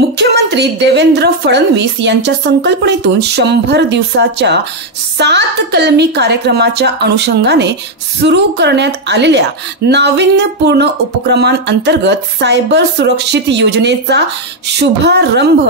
मुख्यमंत्री देवेंद्र फडणवीस यांच्या संकल्पनेतून 100 दिवसाच्या 7 कलमी कार्यक्रमाच्या अनुषंगाने सुरू करण्यात आलेल्या नाविन्यपूर्ण उपक्रमांतर्गत सायबर सुरक्षित योजनेचा शुभारंभ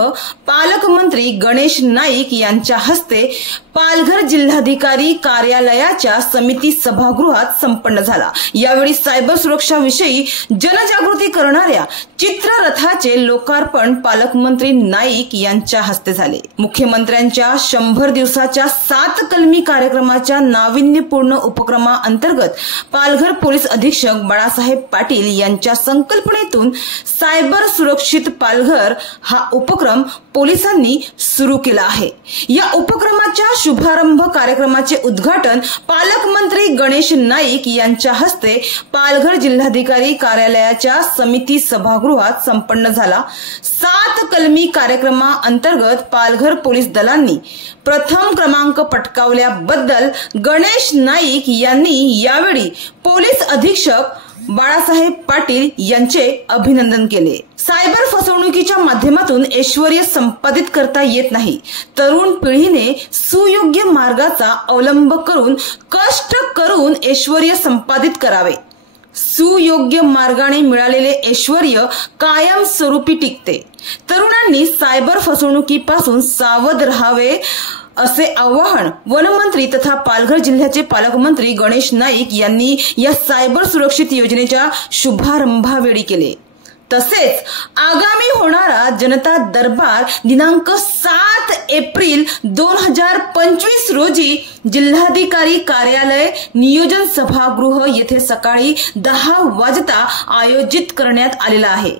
पालकमंत्री गणेश नाईक यांच्या हस्ते पालघर जिल्हाधिकारी कार्यालयाच्या समिती सभागृहात संपन्न झाला। यावेळी सायबर सुरक्षा विषयी जनजागृती करणाऱ्या चित्ररथाचे लोकार्पण पालकमंत्री नाईक यांच्या हस्ते झाले। मुख्यमंत्र्यांच्या 100 दिवसाच्या 7 कलमी कार्यक्रमाच्या नाविन्यपूर्ण उपक्रमांतर्गत पालघर पोलीस अधीक्षक बाळासाहेब पाटील यांच्या संकल्पनेतून सायबर सुरक्षित पालघर हा उपक्रम पोलिसांनी सुरू केला आहे। या उपक्रमाच्या शुभारंभ कार्यक्रमाचे उद्घाटन पालकमंत्री गणेश नाईक यांच्या हस्ते पालघर जिल्हाधिकारी कार्यालयाच्या समिती सभागृहात संपन्न झाला। 7 कलमी कार्यक्रमांतर्गत पालघर पोलीस दलांनी प्रथम क्रमांक पटकावल्याबद्दल गणेश नाईक यांनी यावेळी पोलीस अधीक्षक बाळासाहेब पाटील यांचे अभिनंदन केले। सायबर फसवणुकीच्या माध्यमातून ऐश्वर्य संपादित करता येत नाही। तरुण पिढीने सुयोग्य मार्गाचा अवलंब करून कष्ट करून ऐश्वर्य संपादित करावे। सुयोग्य मार्गाने मिळालेले ऐश्वर्य कायमस्वरूपी टिकते। तरुणांनी सायबर फसवणुकीपासून सावध राहावे असे आवाहन वनमंत्री तथा पालघर जिल्ह्याचे पालकमंत्री गणेश नाईक यांनी या सायबर सुरक्षित योजनेच्या शुभारंभावेळी केले। तसेच आगामी होणारा जनता दरबार दिनांक 7 एप्रिल 2025 रोजी जिल्हाधिकारी कार्यालय नियोजन सभागृह येथे सकाळी 10 वाजता आयोजित करण्यात आलेला आहे।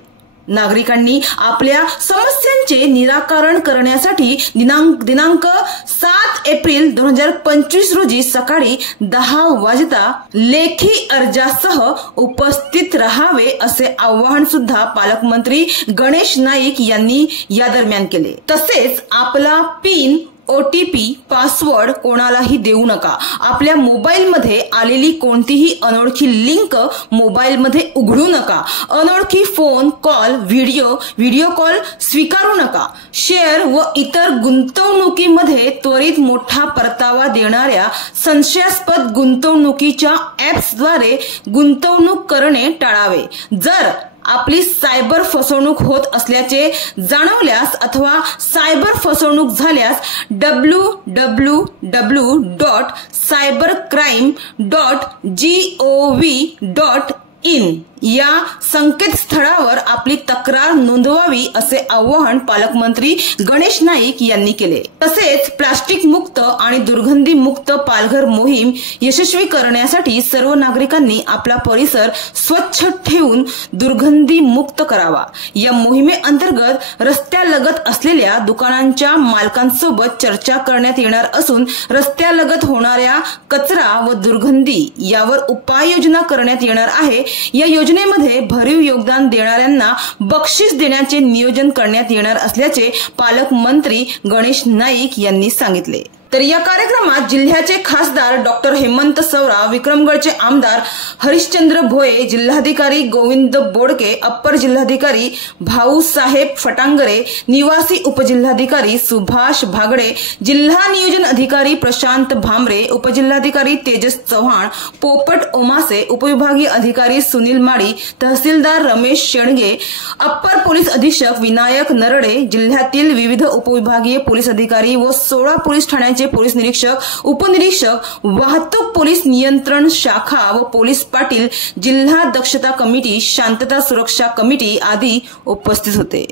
नागरिकांनी आपल्या समस्यांचे निराकरण करण्यासाठी दिनांक 7 एप्रिल 2025 रोजी सकाळी 10 वाजता लेखी अर्जासह उपस्थित राहावे असे आवाहन सुद्धा पालकमंत्री गणेश नाईक यांनी या दरम्यान केले। तसेच आपला पिन OTP पासवर्ड कोणालाही देऊ नका। आपल्या मोबाईलमध्ये आलेली कोणतीही अनोळखी लिंक मोबाईलमध्ये उघडू नका। अनोळखी फोन कॉल व्हिडिओ कॉल स्वीकारू नका। शेअर व इतर गुंतवणुकीमध्ये त्वरित मोठा परतावा देणाऱ्या संशयास्पद गुंतवणुकीच्या ऍप्सद्वारे गुंतवणूक करणे टाळावे। जर आपली सायबर फसवणूक होत असल्याचे जाणवल्यास अथवा सायबर फसवणूक झाल्यास www.cybercrime.gov.in या संकेतस्थळावर आपली तक्रार नोंदवावी असे आवाहन पालकमंत्री गणेश नाईक यांनी केले। तसेच प्लास्टिक मुक्त आणि दुर्गंधी मुक्त पालघर मोहीम यशस्वी करण्यासाठी सर्व नागरिकांनी आपला परिसर स्वच्छ ठेवून दुर्गंधी मुक्त करावा। या मोहिमेअंतर्गत रस्त्यालगत असलेल्या दुकानांच्या मालकांसोबत चर्चा करण्यात येणार असून रस्त्यालगत होणाऱ्या कचरा व दुर्गंधी यावर उपाययोजना करण्यात येणार आहे। या योजनेमध्ये भरीव योगदान देणाऱ्यांना बक्षीस देण्याचे नियोजन करण्यात येणार असल्याचे पालकमंत्री गणेश नाईक यांनी सांगितले। तर या कार्यक्रमात जिल्ह्याचे खासदार डॉक्टर हेमंत सवरा, विक्रमगडचे आमदार हरिश्चंद्र भोये, जिल्हाधिकारी गोविंद बोडके, अप्पर जिल्हाधिकारी भाऊसाहेब फटांगरे, निवासी उपजिल्हाधिकारी सुभाष भागडे, जिल्हा नियोजन अधिकारी प्रशांत भामरे, उपजिल्हाधिकारी तेजस चव्हाण, पोपट ओमासे, उपविभागीय अधिकारी सुनील माळी, तहसीलदार रमेश शेणगे, अप्पर पोलीस अधीक्षक विनायक नरडे, जिल्ह्यातील विविध उपविभागीय पोलीस अधिकारी व 16 पोलीस ठाण्याचे पोलीस निरीक्षक, उपनिरीक्षक, वाहतूक पोलीस नियंत्रण शाखा व पोलीस पाटील, जिल्हा दक्षता कमिटी, शांतता सुरक्षा कमिटी आदी उपस्थित होते।